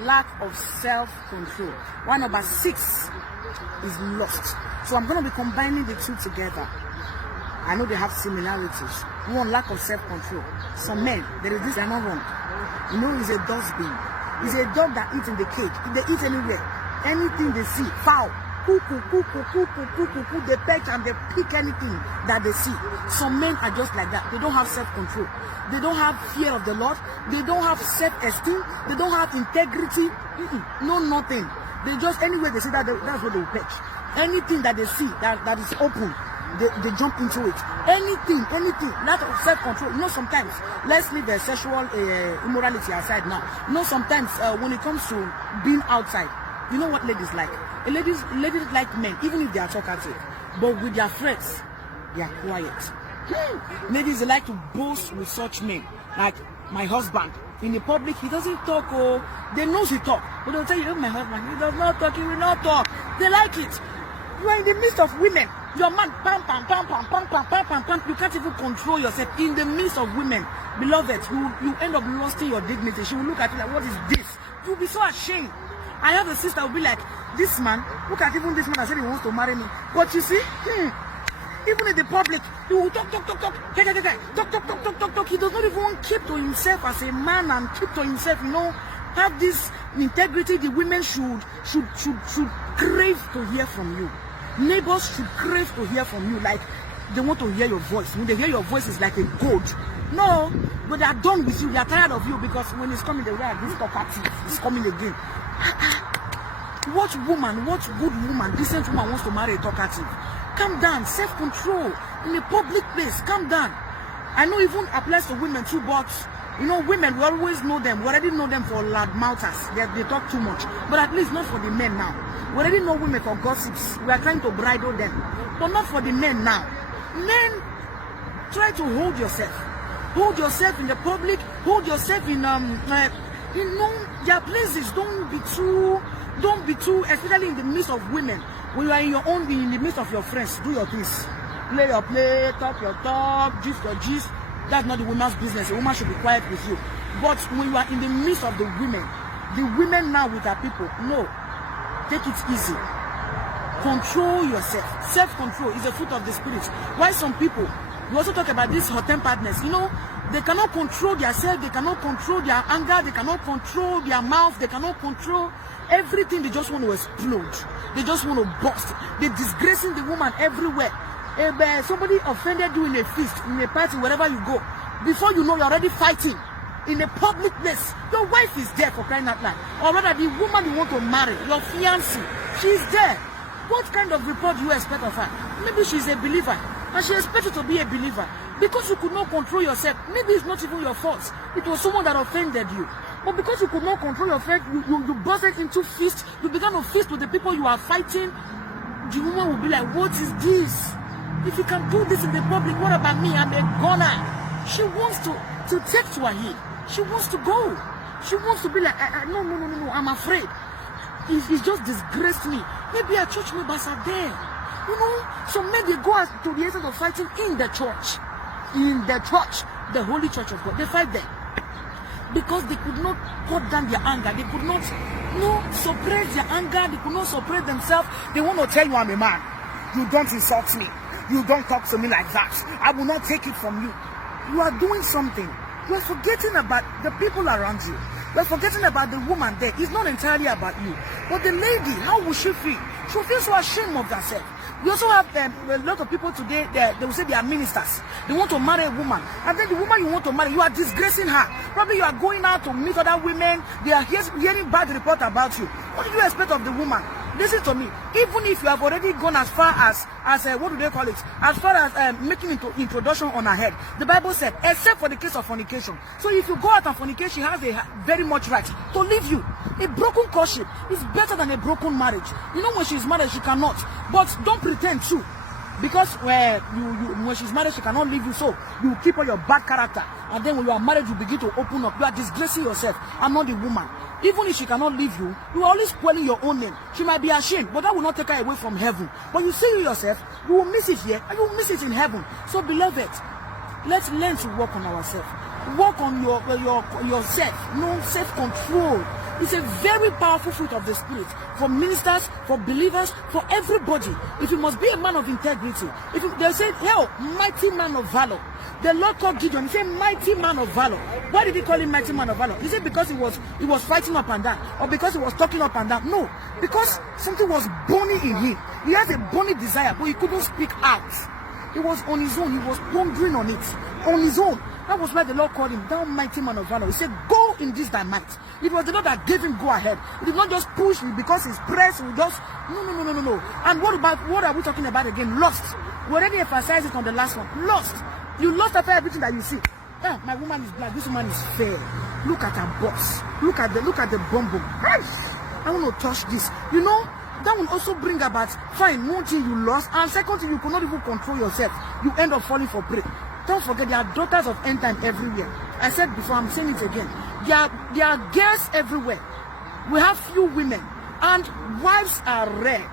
lack of self-control. Why number 6 is lust. So I'm going to be combining the two together. I know they have similarities. One, lack of self-control. Some men, there is this, they're not wrong. You know, it's a dustbin. It's a dog that eats in the cage. They eat anywhere. Anything they see, foul. Cuckoo, cuckoo, cuckoo, cuckoo, cuckoo. They peck and they pick anything that they see. Some men are just like that. They don't have self-control. They don't have fear of the Lord. They don't have self-esteem. They don't have integrity. No, nothing. They just, anywhere they see that, that's what they will peck. Anything that they see that is open, they jump into it. Anything, lack of self-control. You know, sometimes, let's leave the sexual immorality aside now. You know, sometimes when it comes to being outside, you know what ladies like? Ladies like men, even if they are talkative. But with their friends, they are quiet. Ladies, they like to boast with such men. Like my husband. In the public, he doesn't talk. Oh, they know he talk. But they'll tell you, oh, my husband, he does not talk, he will not talk. They like it. You are in the midst of women. Your man, pam, pam, pam, pam, pam, pam, pam, pam, pam. You can't even control yourself. In the midst of women, beloved, you end up losing your dignity. She will look at you like, what is this? You'll be so ashamed. I have a sister who will be like, this man, look at even this man that said he wants to marry me. But you see, even in the public, he will talk. He does not even keep to himself as a man and keep to himself, you know, have this integrity. The women should crave to hear from you. Neighbors should crave to hear from you. Like, they want to hear your voice. When they hear your voice, it's like a goad. No, but they are done with you. They are tired of you because when it's coming, they will like, this talkative, it's coming again. What good woman, decent woman wants to marry a talkative? Calm down, self-control. In a public place, calm down. I know even applies to women too, but you know, women, we always know them. We already know them for loud mouthers. They talk too much. But at least not for the men now. We already know women for gossips. We are trying to bridle them. But not for the men now. Men, try to hold yourself. Hold yourself in the public. Hold yourself in their places. Don't be too, especially in the midst of women. When you are in your own, in the midst of your friends, do your things. Play your play, talk your talk, gist your gist. That's not the woman's business. A woman should be quiet with you. But when you are in the midst of the women now with our people, no. Take it easy. Control yourself. Self-control is a fruit of the spirit. Why some people, we also talk about this hot-temperedness. You know, they cannot control themselves, they cannot control their anger, they cannot control their mouth, they cannot control everything. They just want to explode. They just want to burst. They're disgracing the woman everywhere. If somebody offended you in a feast, in a party, wherever you go, before you know, you're already fighting in a public place. Your wife is there, for crying out loud. Or rather, the woman you want to marry, your fiancé, she's there. What kind of report do you expect of her? Maybe she's a believer, and she expects you to be a believer. Because you could not control yourself, maybe it's not even your fault. It was someone that offended you. But because you could not control yourself, you bursted into feast, you began to feast with the people you are fighting. The woman will be like, what is this? If you can do this in the public, what about me? I'm a goner. She wants to take to her head. She wants to go. She wants to be like, no, I'm afraid. He's just disgraced me. Maybe a church members are there. You know, some men, they go to the essence of fighting in the church. In the church, the holy church of God. They fight there. Because they could not cut down their anger. They could not suppress their anger. They could not suppress themselves. They want to tell you, I'm a man. You don't insult me. You don't talk to me like that. I will not take it from you. You are doing something. You are forgetting about the people around you. You are forgetting about the woman there. It's not entirely about you. But the lady, how will she feel? She will feel so ashamed of herself. We also have a lot of people today, they will say they are ministers. They want to marry a woman. And then the woman you want to marry, you are disgracing her. Probably you are going out to meet other women. They are hearing bad report about you. What do you expect of the woman? Listen to me. Even if you have already gone as far as what do they call it? As far as making introduction on her head. The Bible said, except for the case of fornication. So if you go out and fornicate, she has a very much right to leave you. A broken courtship is better than a broken marriage. You know, when she's married, she cannot. But don't pretend to. Because when she's married, she cannot leave you. So you keep on your bad character. And then when you are married, you begin to open up. You are disgracing yourself. I'm not the woman. Even if she cannot leave you, you are always spoiling your own name. She might be ashamed, but that will not take her away from heaven. But you see yourself, you will miss it here, and you will miss it in heaven. So beloved, let's learn to work on ourselves. Work on yourself. No self-control. It's a very powerful fruit of the Spirit for ministers, for believers, for everybody. If you must be a man of integrity, they say, hell, mighty man of valor. The Lord called Gideon, he said, mighty man of valor. Why did he call him mighty man of valor? He said because he was fighting up and down, or because he was talking up and down. No, because something was burning in him. He has a burning desire, but he couldn't speak out. He was on his own. He was pondering on it on his own. That was why the Lord called him, thou mighty man of valor. He said, go in this thy might. It was the Lord that gave him go ahead. He did not just push me because his press will just no. And what are we talking about again? Lost. We already emphasized it on the last one. Lost. You lost after everything that you see. Ah, my woman is black. This woman is fair. Look at her boss. Look at the bum. I want to touch this. You know, that will also bring about, fine, one thing you lost, and second thing, you could not even control yourself. You end up falling for prey. Don't forget, there are daughters of end time everywhere. I said before, I'm saying it again. There are girls everywhere. We have few women, and wives are rare.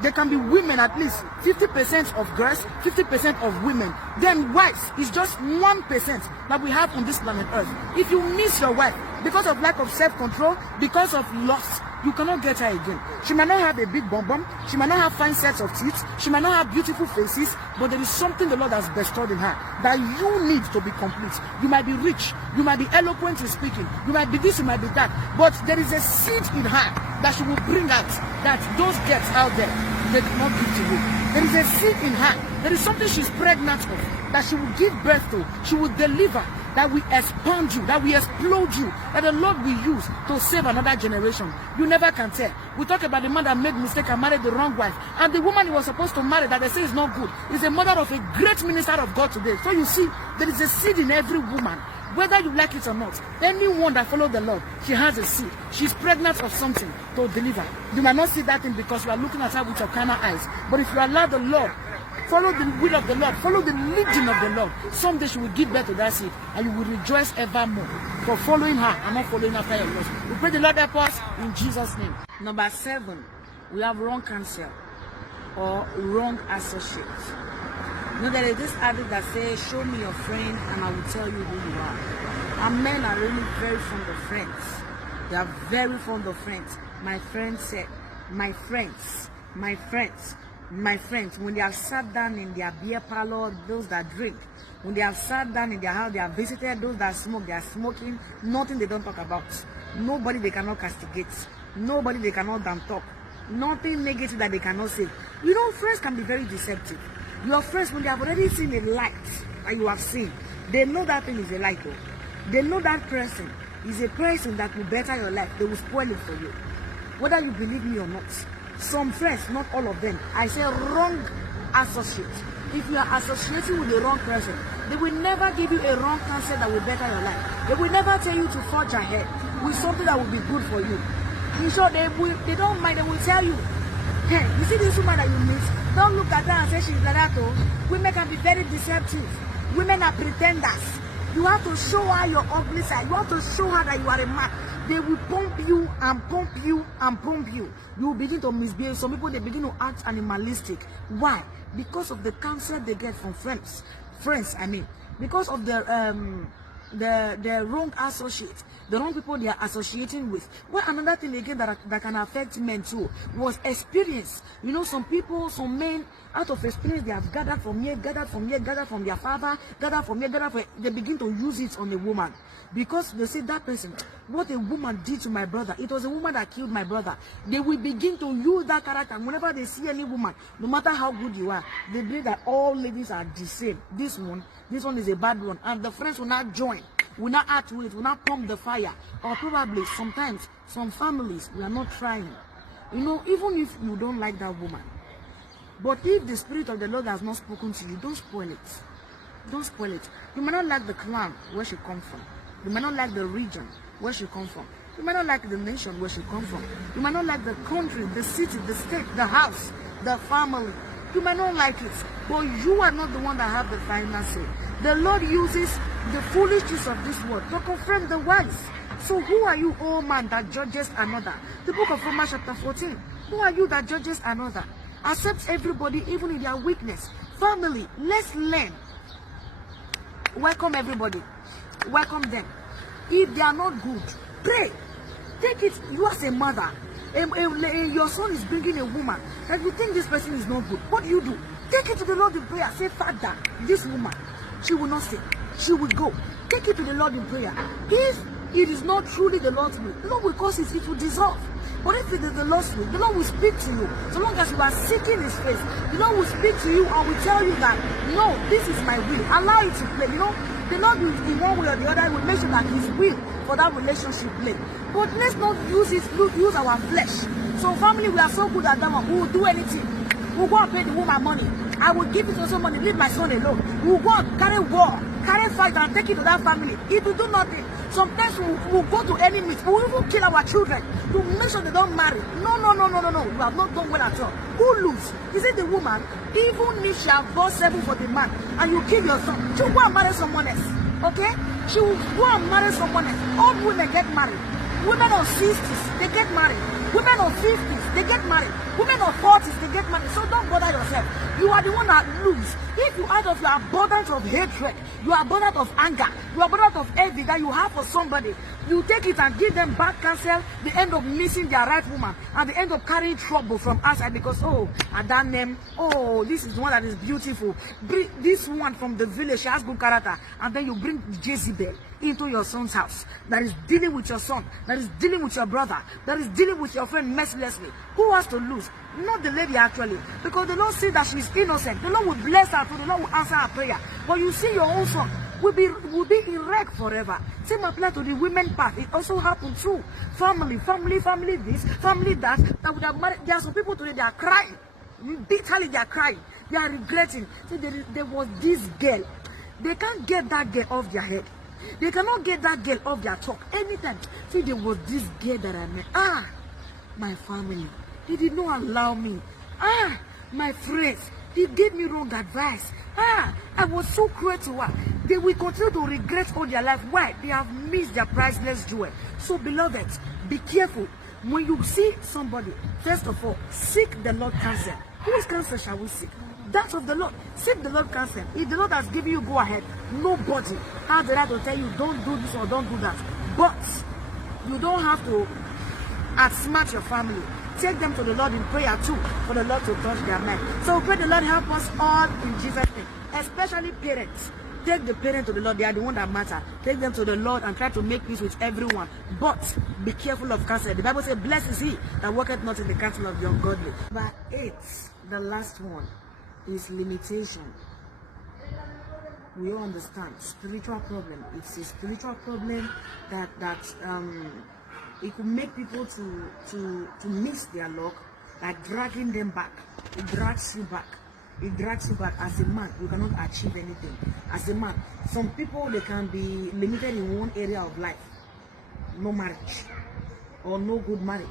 There can be women, at least 50% of girls, 50% of women. Then wives is just 1% that we have on this planet Earth. If you miss your wife because of lack of self-control, because of loss, you cannot get her again. She might not have a big bum, she might not have fine sets of teeth, she might not have beautiful faces, but there is something the Lord has bestowed in her that you need to be complete. You might be rich, you might be eloquent in speaking, you might be this, you might be that, but there is a seed in her that she will bring out that those girls out there, they cannot give to you. There is a seed in her. There is something she's pregnant of that she will give birth to. She will deliver, that will expand you, that will explode you, that the Lord will use to save another generation. You never can tell. We talk about the man that made mistake and married the wrong wife, and the woman he was supposed to marry that they say is not good is a mother of a great minister of God today. So you see, there is a seed in every woman. Whether you like it or not, anyone that follows the Lord, she has a seed. She's pregnant of something to deliver. You might not see that thing because you are looking at her with your carnal eyes. But if you allow the Lord, follow the will of the Lord, follow the leading of the Lord, someday she will give birth to that seed, and you will rejoice evermore for following her and not following after your loss. We pray the Lord help us in Jesus' name. Number 7, we have wrong counsel or wrong associates. You know, there is this adage that says, show me your friend and I will tell you who you are. And men are really very fond of friends. They are very fond of friends. My friend said, my friends, when they have sat down in their beer parlor, those that drink, when they have sat down in their house, they have visited those that smoke, they are smoking, nothing they don't talk about. Nobody they cannot castigate. Nobody they cannot damn talk. Nothing negative that they cannot say. You know, friends can be very deceptive. Your friends, when they have already seen a light that you have seen, they know that thing is a light. They know that person is a person that will better your life. They will spoil it for you. Whether you believe me or not. Some friends, not all of them, I say wrong associates. If you are associating with the wrong person, they will never give you a wrong counsel that will better your life. They will never tell you to forge ahead with something that will be good for you. In short, they don't mind. They will tell you, hey, you see this woman that you meet, don't look at her and say she's like that. Oh, women can be very deceptive. Women are pretenders. You have to show her your ugly side. You have to show her that you are a man. They will pump you and pump you and pump you. You will begin to misbehave. Some people, they begin to act animalistic. Why? Because of the counsel they get from friends. Because of the wrong associates, the wrong people they are associating with. Well, another thing again that can affect men too was experience. You know, some people, some men, out of experience, they have gathered from here, gathered from their father, gathered from here, they begin to use it on a woman. Because they say that person, what a woman did to my brother, it was a woman that killed my brother. They will begin to use that character. Whenever they see any woman, no matter how good you are, they believe that all ladies are the same. This one is a bad one. And the friends will not join, will not add to it, will not pump the fire. Or probably sometimes, some families, we are not trying. You know, even if you don't like that woman, but if the Spirit of the Lord has not spoken to you, don't spoil it. Don't spoil it. You may not like the clan where she comes from. You may not like the region where she comes from. You may not like the nation where she comes from. You may not like the country, the city, the state, the house, the family. You may not like it, but you are not the one that have the final say. The Lord uses the foolishness of this world to confirm the wise. So who are you, oh man, that judges another? The book of Romans chapter 14. Who are you that judges another? Accepts everybody, even in their weakness. Family, let's learn. Welcome everybody. Welcome them. If they are not good, pray. Take it, you as a mother. Your son is bringing a woman that you think this person is not good. What do? Take it to the Lord in prayer. Say, Father, this woman, she will not stay. She will go. Take it to the Lord in prayer. If it is not truly the Lord's will, the Lord will cause it to dissolve. But if it is the Lord's will, the Lord will speak to you. So long as you are seeking His face, the Lord will speak to you and will tell you that, no, this is my will. Allow it to play. You know, the Lord will, in one way or the other, will make sure that His will for that relationship play. But let's not use our flesh. So family, we are so good at that one. We will do anything. We'll go and pay the woman money. I will give it to somebody, leave my son alone. We'll go and carry war, carry fight and take it to that family. It will do nothing. Sometimes we'll go to enemies. We'll even kill our children to make sure they don't marry. No. You have not done well at all. Who lose? Is it the woman? Even if she has bought 7 for the man and you kill your son, she'll go and marry someone else. Okay? She will go and marry someone else. All women get married. Women of 60s, they get married. Women of 50s, they get married. Women of 40s, they get married. So don't bother yourself. You are the one that lose. If you out of your abundance of hatred, your abundance of anger, your abundance of envy that you have for somebody, you take it and give them bad counsel, they end up missing their right woman, and they end up carrying trouble from outside because, oh, at that name, oh, this is the one that is beautiful. Bring this one from the village, she has good character, and then you bring Jezebel into your son's house that is dealing with your son, that is dealing with your brother, that is dealing with your friend mercilessly. Who has to lose? Not the lady actually, because the Lord sees that she is innocent. The Lord will bless her, so the Lord will answer her prayer. But you see, your own son will be in wreck forever. Same apply to the women part. It also happened too. Family this, family that would have married. There are some people today, they are crying. Bitterly they are crying. They are regretting. See, there was this girl. They can't get that girl off their head. They cannot get that girl off their talk anytime. See, there was this girl that I met. My family, they did not allow me. My friends, they gave me wrong advice. I was so cruel to her. They will continue to regret all their life. Why? They have missed their priceless jewel. So, beloved, be careful. When you see somebody, first of all, seek the Lord counsel. Whose counsel shall we seek? That of the Lord. Seek the Lord counsel. If the Lord has given you go ahead, nobody has the right to tell you don't do this or don't do that. But you don't have to outsmart your family. Take them to the Lord in prayer too, for the Lord to touch their mind. So pray the Lord help us all in Jesus' name. Especially parents. Take the parents to the Lord. They are the ones that matter. Take them to the Lord and try to make peace with everyone. But be careful of counsel. The Bible says, blessed is he that worketh not in the counsel of the ungodly. Number 8, the last one, is limitation. We all understand spiritual problem. It's a spiritual problem that it could make people to miss their luck, like dragging them back. It drags you back. It drags you back. As a man, you cannot achieve anything. As a man, some people, they can be limited in one area of life. No marriage, or no good marriage,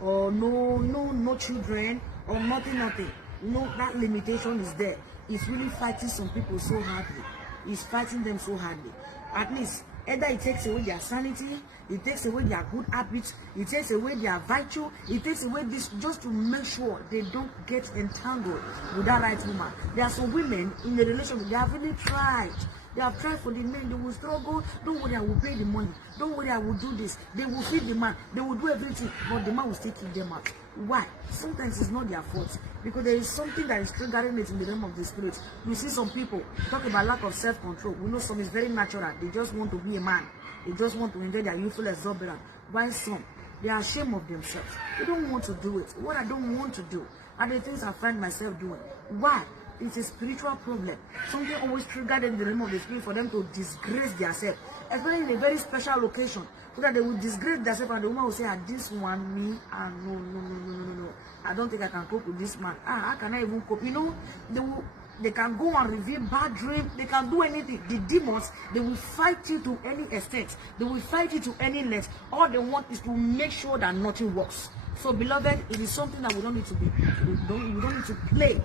or no children, or nothing. No, that limitation is there. It's really fighting some people so hardly. It's fighting them so hardly. At least, either it takes away their sanity, it takes away their good habits, it takes away their virtue, it takes away this just to make sure they don't get entangled with that right woman. There are some women in the relationship, they have really tried. They have tried for the men, they will struggle. Don't worry, I will pay the money. Don't worry, I will do this. They will feed the man. They will do everything, but the man will still kick them out. Why? Sometimes it's not their fault, because there is something that is triggering it in the realm of the spirit. You see some people talk about lack of self-control. We know some is very natural. They just want to be a man. They just want to enjoy their youthful exuberance. While some, they are ashamed of themselves. They don't want to do it. What I don't want to do are the things I find myself doing. Why? It's a spiritual problem. Something always triggered in the realm of the spirit for them to disgrace themselves, especially in a very special location, so that they will disgrace themselves and the woman will say, this one, me, no. I don't think I can cope with this man. How can I even cope? You know, they can go and reveal bad dreams. They can do anything. The demons, they will fight you to any extent. They will fight you to any length. All they want is to make sure that nothing works. So, beloved, it is something that we don't need to we don't need to play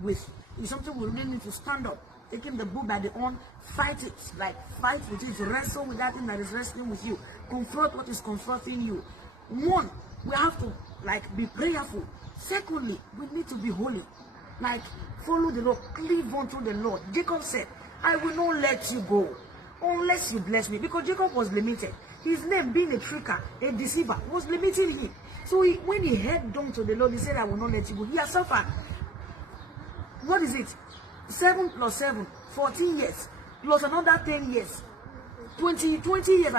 with. It's something we really need to stand up, taking the bull by the horn, fight it, like fight with it, wrestle with that thing that is wrestling with you, confront what is confronting you. One, we have to be prayerful. Secondly, we need to be holy, follow the Lord, cleave unto the Lord. Jacob said, I will not let you go unless you bless me, because Jacob was limited. His name, being a tricker, a deceiver, was limiting him. So when he head down to the Lord, he said, I will not let you go. He has suffered. What is it? 7 plus 7, 14 years, plus another 10 years. 20 years, 20 years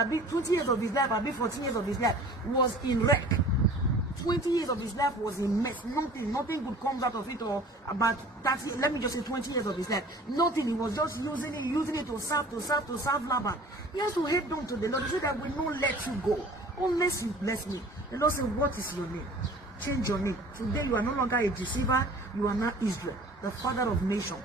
of his life, 14 years of his life was in wreck. 20 years of his life was in mess. Nothing good comes out of it, or about 30, let me just say 20 years of his life. Nothing. He was just using it to serve Laban. He has to head down to the Lord. He said, I will not let you go unless you bless me. The Lord said, what is your name? Change your name. Today you are no longer a deceiver, you are now Israel, the father of nation.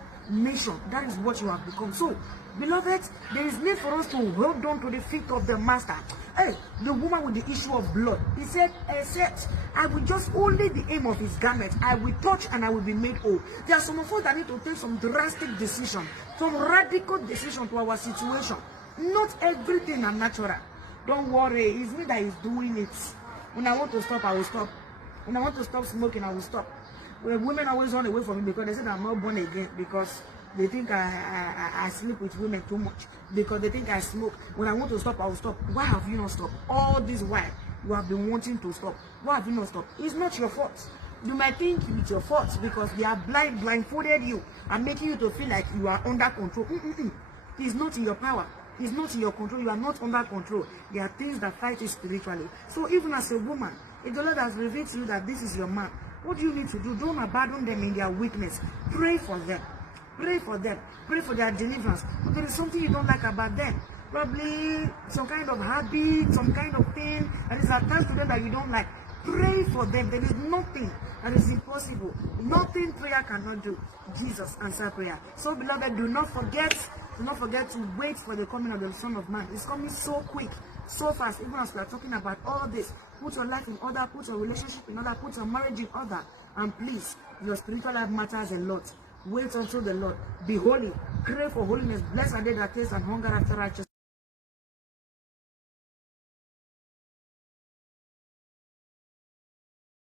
That is what you have become. So, beloved, there is need for us to hold on to the feet of the master. Hey, the woman with the issue of blood, he said, except I will just only the aim of his garment, I will touch and I will be made whole. There are some of us that need to take some drastic decision, some radical decision to our situation. Not everything are natural. Don't worry, it's me that is doing it. When I want to stop, I will stop. When I want to stop smoking, I will stop. Women always run away from me because they say I'm not born again, because they think I sleep with women too much, because they think I smoke. When I want to stop, I will stop. Why have you not stopped? All this while you have been wanting to stop. Why have you not stopped? It's not your fault. You might think it's your fault because they are blindfolded you and making you to feel like you are under control. It's not in your power. It's not in your control. You are not under control. There are things that fight you spiritually. So even as a woman, if the Lord has revealed to you that this is your man, what do you need to do? Don't abandon them in their weakness. Pray for them. Pray for them. Pray for their deliverance. But there is something you don't like about them. Probably some kind of habit, some kind of thing that is attached to them that you don't like. Pray for them. There is nothing that is impossible. Nothing prayer cannot do. Jesus answered prayer. So beloved, do not forget to wait for the coming of the Son of Man. It's coming so quick, so fast. Even as we are talking about all this, put your life in order, put your relationship in order, put your marriage in order, and please, your spiritual life matters a lot. Wait until the Lord. Be holy. Pray for holiness. Blessed are they that taste and hunger after righteousness.